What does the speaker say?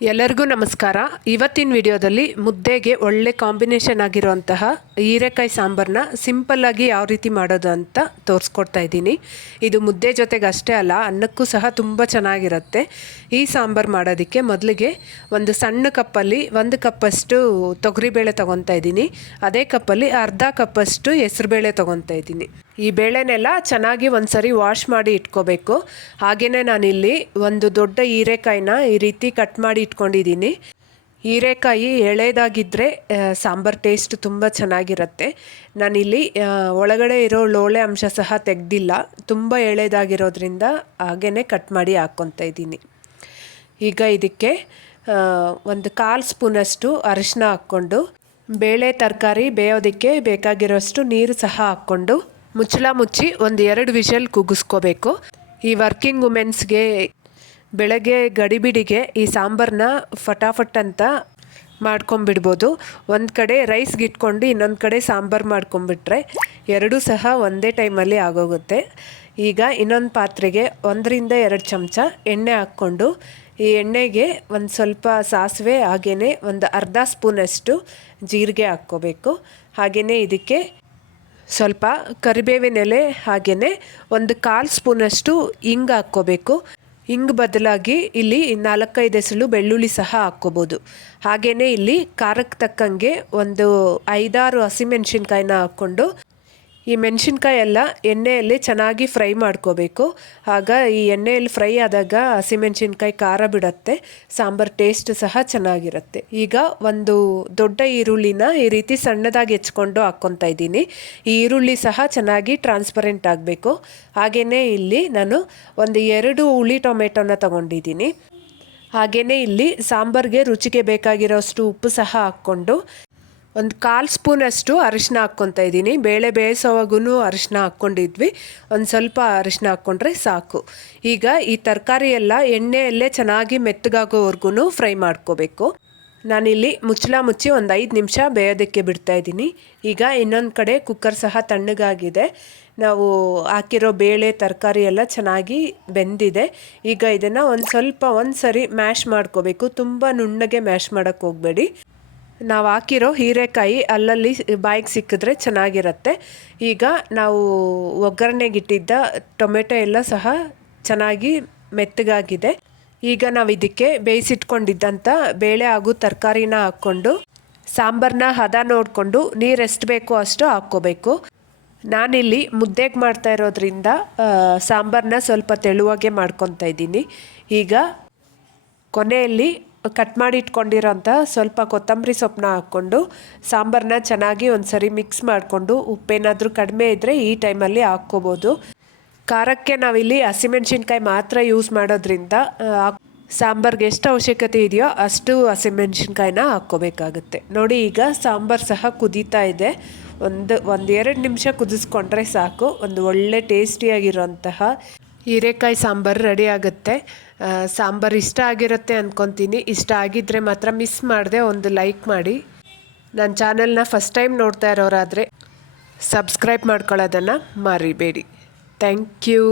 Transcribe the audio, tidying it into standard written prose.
ಎಲ್ಲರಿಗೂ ನಮಸ್ಕಾರ. ಇವತ್ತಿನ ವಿಡಿಯೋದಲ್ಲಿ ಮುದ್ದೆಗೆ ಒಳ್ಳೆ ಕಾಂಬಿನೇಷನ್ ಆಗಿರುವಂತಹ ಹೀರೆಕಾಯಿ ಸಾಂಬಾರನ್ನ ಸಿಂಪಲ್ಲಾಗಿ ಯಾವ ರೀತಿ ಮಾಡೋದು ಅಂತ ತೋರಿಸ್ಕೊಡ್ತಾ ಇದ್ದೀನಿ. ಇದು ಮುದ್ದೆ ಜೊತೆಗೆ ಅಷ್ಟೇ ಅಲ್ಲ, ಅನ್ನಕ್ಕೂ ಸಹ ತುಂಬ ಚೆನ್ನಾಗಿರುತ್ತೆ. ಈ ಸಾಂಬಾರು ಮಾಡೋದಕ್ಕೆ ಮೊದಲಿಗೆ ಒಂದು ಸಣ್ಣ ಕಪ್ಪಲ್ಲಿ 1 ಕಪ್ಪಷ್ಟು ತೊಗರಿಬೇಳೆ ತೊಗೊತಾ ಇದ್ದೀನಿ. ಅದೇ ಕಪ್ಪಲ್ಲಿ ಅರ್ಧ ಕಪ್ಪಷ್ಟು ಹೆಸರುಬೇಳೆ ತೊಗೊತಾ ಇದ್ದೀನಿ. ಈ ಬೇಳೆನೆಲ್ಲ ಚೆನ್ನಾಗಿ ಒಂದು ಸರಿ ವಾಶ್ ಮಾಡಿ ಇಟ್ಕೋಬೇಕು. ಹಾಗೆಯೇ ನಾನಿಲ್ಲಿ ಒಂದು ದೊಡ್ಡ ಹೀರೆಕಾಯಿನ ಈ ರೀತಿ ಕಟ್ ಮಾಡಿ ಇಟ್ಕೊಂಡಿದ್ದೀನಿ. ಹೀರೆಕಾಯಿ ಎಳೆದಾಗಿದ್ದರೆ ಸಾಂಬಾರು ಟೇಸ್ಟ್ ತುಂಬ ಚೆನ್ನಾಗಿರುತ್ತೆ. ನಾನಿಲ್ಲಿ ಒಳಗಡೆ ಇರೋ ಲೋಳೆ ಅಂಶ ಸಹ ತೆಗೆದಿಲ್ಲ, ತುಂಬ ಎಳೆದಾಗಿರೋದ್ರಿಂದ ಹಾಗೇ ಕಟ್ ಮಾಡಿ ಹಾಕ್ಕೊತಾ ಇದ್ದೀನಿ. ಈಗ ಇದಕ್ಕೆ ಒಂದು 1/4 ಸ್ಪೂನಷ್ಟು ಅರಿಶಿನ ಹಾಕ್ಕೊಂಡು ಬೇಳೆ ತರಕಾರಿ ಬೇಯೋದಕ್ಕೆ ಬೇಕಾಗಿರೋಷ್ಟು ನೀರು ಸಹ ಹಾಕ್ಕೊಂಡು ಮುಚ್ಚಳ ಮುಚ್ಚಿ ಒಂದು 2 ವಿಷಲ್ ಕೂಗಿಸ್ಕೋಬೇಕು. ಈ ವರ್ಕಿಂಗ್ ವುಮೆನ್ಸ್ಗೆ ಬೆಳಗ್ಗೆ ಗಡಿಬಿಡಿಗೆ ಈ ಸಾಂಬಾರನ್ನ ಫಟಾಫಟ್ ಅಂತ ಮಾಡ್ಕೊಂಬಿಡ್ಬೋದು. ಒಂದು ಕಡೆ ರೈಸ್ಗೆ ಇಟ್ಕೊಂಡು ಇನ್ನೊಂದು ಕಡೆ ಸಾಂಬಾರು ಮಾಡ್ಕೊಂಬಿಟ್ರೆ ಎರಡೂ ಸಹ ಒಂದೇ ಟೈಮಲ್ಲಿ ಆಗೋಗುತ್ತೆ. ಈಗ ಇನ್ನೊಂದು ಪಾತ್ರೆಗೆ 1-2 ಚಮಚ ಎಣ್ಣೆ ಹಾಕ್ಕೊಂಡು ಈ ಎಣ್ಣೆಗೆ ಒಂದು ಸ್ವಲ್ಪ ಸಾಸಿವೆ ಹಾಗೆಯೇ ಒಂದು ಅರ್ಧ ಸ್ಪೂನಷ್ಟು ಜೀರಿಗೆ ಹಾಕ್ಕೋಬೇಕು. ಹಾಗೆಯೇ ಇದಕ್ಕೆ ಸ್ವಲ್ಪ ಕರಿಬೇವಿನ ಎಲೆ ಹಾಗೆಯೇ ಒಂದು 1/4 ಸ್ಪೂನಷ್ಟು ಹಿಂಗೆ ಹಾಕ್ಕೋಬೇಕು. ಹಿಂಗೆ ಬದಲಾಗಿ ಇಲ್ಲಿ 4-5 ಎಸಳು ಬೆಳ್ಳುಳ್ಳಿ ಸಹ ಹಾಕ್ಕೋಬೋದು. ಹಾಗೆಯೇ ಇಲ್ಲಿ ಖಾರಕ್ಕೆ ತಕ್ಕಂಗೆ ಒಂದು 5-6 ಹಸಿಮೆಣ್ಸಿನ್ಕಾಯಿನ ಹಾಕ್ಕೊಂಡು ಈ ಮೆಣಸಿನ್ಕಾಯಿ ಎಲ್ಲ ಎಣ್ಣೆಯಲ್ಲಿ ಚೆನ್ನಾಗಿ ಫ್ರೈ ಮಾಡ್ಕೋಬೇಕು. ಆಗ ಈ ಎಣ್ಣೆಯಲ್ಲಿ ಫ್ರೈ ಆದಾಗ ಹಸಿಮೆಣ್ಸಿನ್ಕಾಯಿ ಖಾರ ಬಿಡುತ್ತೆ, ಸಾಂಬಾರು ಟೇಸ್ಟ್ ಸಹ ಚೆನ್ನಾಗಿರುತ್ತೆ. ಈಗ ಒಂದು ದೊಡ್ಡ ಈರುಳ್ಳಿನ ಈ ರೀತಿ ಸಣ್ಣದಾಗಿ ಹೆಚ್ಕೊಂಡು ಹಾಕ್ಕೊತಾ ಇದ್ದೀನಿ. ಈ ಈರುಳ್ಳಿ ಸಹ ಚೆನ್ನಾಗಿ ಟ್ರಾನ್ಸ್ಪರೆಂಟ್ ಆಗಬೇಕು. ಹಾಗೆಯೇ ಇಲ್ಲಿ ನಾನು ಒಂದು 2 ಹುಳಿ ಟೊಮೆಟೊನ ತೊಗೊಂಡಿದ್ದೀನಿ. ಹಾಗೆಯೇ ಇಲ್ಲಿ ಸಾಂಬಾರಿಗೆ ರುಚಿಗೆ ಬೇಕಾಗಿರೋಷ್ಟು ಉಪ್ಪು ಸಹ ಹಾಕ್ಕೊಂಡು ಒಂದು 1/4 ಸ್ಪೂನಷ್ಟು ಅರಿಶಿನ ಹಾಕ್ಕೊತಾ ಇದ್ದೀನಿ. ಬೇಳೆ ಬೇಯಿಸೋವಾಗೂ ಅರಿಶಿನ ಹಾಕ್ಕೊಂಡಿದ್ವಿ, ಒಂದು ಸ್ವಲ್ಪ ಅರಿಶಿನ ಹಾಕ್ಕೊಂಡ್ರೆ ಸಾಕು. ಈಗ ಈ ತರಕಾರಿ ಎಲ್ಲ ಎಣ್ಣೆಯಲ್ಲೇ ಚೆನ್ನಾಗಿ ಮೆತ್ತಗಾಗೋವರೆಗೂ ಫ್ರೈ ಮಾಡ್ಕೋಬೇಕು. ನಾನಿಲ್ಲಿ ಮುಚ್ಚಳ ಮುಚ್ಚಿ ಒಂದು 5 ನಿಮಿಷ ಬೇಯೋದಕ್ಕೆ ಬಿಡ್ತಾಯಿದ್ದೀನಿ. ಈಗ ಇನ್ನೊಂದು ಕಡೆ ಕುಕ್ಕರ್ ಸಹ ತಣ್ಣಗಾಗಿದೆ. ನಾವು ಹಾಕಿರೋ ಬೇಳೆ ತರಕಾರಿ ಎಲ್ಲ ಚೆನ್ನಾಗಿ ಬೆಂದಿದೆ. ಈಗ ಇದನ್ನು ಒಂದು ಸರಿ ಮ್ಯಾಶ್ ಮಾಡ್ಕೋಬೇಕು. ತುಂಬ ನುಣ್ಣಗೆ ಮ್ಯಾಶ್ ಮಾಡೋಕ್ಕೆ ಹೋಗಬೇಡಿ. ನಾವು ಹಾಕಿರೋ ಹೀರೆಕಾಯಿ ಅಲ್ಲಲ್ಲಿ ಬಾಯಿಗೆ ಸಿಕ್ಕಿದ್ರೆ ಚೆನ್ನಾಗಿರುತ್ತೆ. ಈಗ ನಾವು ಒಗ್ಗರಣೆಗಿಟ್ಟಿದ್ದ ಟೊಮೆಟೊ ಎಲ್ಲ ಸಹ ಚೆನ್ನಾಗಿ ಮೆತ್ತಗಾಗಿದೆ. ಈಗ ನಾವು ಇದಕ್ಕೆ ಬೇಯಿಸಿಟ್ಕೊಂಡಿದ್ದಂಥ ಬೇಳೆ ಹಾಗೂ ತರಕಾರಿನ ಹಾಕ್ಕೊಂಡು ಸಾಂಬಾರನ್ನ ಹದ ನೋಡಿಕೊಂಡು ನೀರು ಎಷ್ಟು ಬೇಕೋ ಅಷ್ಟು ಹಾಕ್ಕೋಬೇಕು. ನಾನಿಲ್ಲಿ ಮುದ್ದೆಗೆ ಮಾಡ್ತಾ ಇರೋದ್ರಿಂದ ಸಾಂಬಾರನ್ನ ಸ್ವಲ್ಪ ತೆಳುವಾಗೆ ಮಾಡ್ಕೊತಾ ಇದ್ದೀನಿ. ಈಗ ಕೊನೆಯಲ್ಲಿ ಕಟ್ ಮಾಡಿ ಇಟ್ಕೊಂಡಿರೋಂಥ ಸ್ವಲ್ಪ ಕೊತ್ತಂಬರಿ ಸೊಪ್ಪನ್ನ ಹಾಕ್ಕೊಂಡು ಸಾಂಬಾರನ್ನ ಚೆನ್ನಾಗಿ ಒಂದು ಸರಿ ಮಿಕ್ಸ್ ಮಾಡಿಕೊಂಡು ಉಪ್ಪೇನಾದರೂ ಕಡಿಮೆ ಇದ್ದರೆ ಈ ಟೈಮಲ್ಲಿ ಹಾಕ್ಕೋಬೋದು. ಖಾರಕ್ಕೆ ನಾವಿಲ್ಲಿ ಹಸಿಮೆಣ್ಸಿನ್ಕಾಯಿ ಮಾತ್ರ ಯೂಸ್ ಮಾಡೋದ್ರಿಂದ ಸಾಂಬಾರಿಗೆ ಎಷ್ಟು ಅವಶ್ಯಕತೆ ಇದೆಯೋ ಅಷ್ಟು ಹಸಿಮೆಣ್ಸಿನ್ಕಾಯಿನ ಹಾಕ್ಕೋಬೇಕಾಗುತ್ತೆ. ನೋಡಿ, ಈಗ ಸಾಂಬಾರು ಸಹ ಕುದೀತಾ ಇದೆ. ಒಂದು 2 ನಿಮಿಷ ಕುದಿಸ್ಕೊಂಡ್ರೆ ಸಾಕು. ಒಂದು ಒಳ್ಳೆ ಟೇಸ್ಟಿಯಾಗಿರೋಂತಹ ಹೀರೆಕಾಯಿ ಸಾಂಬಾರು ರೆಡಿ ಆಗುತ್ತೆ. ಸಾಂಬಾರು ಇಷ್ಟ ಆಗಿರುತ್ತೆ ಅಂದ್ಕೊತೀನಿ. ಇಷ್ಟ ಆಗಿದ್ದರೆ ಮಾತ್ರ ಮಿಸ್ ಮಾಡದೆ ಒಂದು ಲೈಕ್ ಮಾಡಿ. ನನ್ನ ಚಾನಲ್ನ ಫಸ್ಟ್ ಟೈಮ್ ನೋಡ್ತಾ ಇರೋರಾದರೆ ಸಬ್ಸ್ಕ್ರೈಬ್ ಮಾಡ್ಕೊಳ್ಳೋದನ್ನು ಮರಿಬೇಡಿ. Thank you.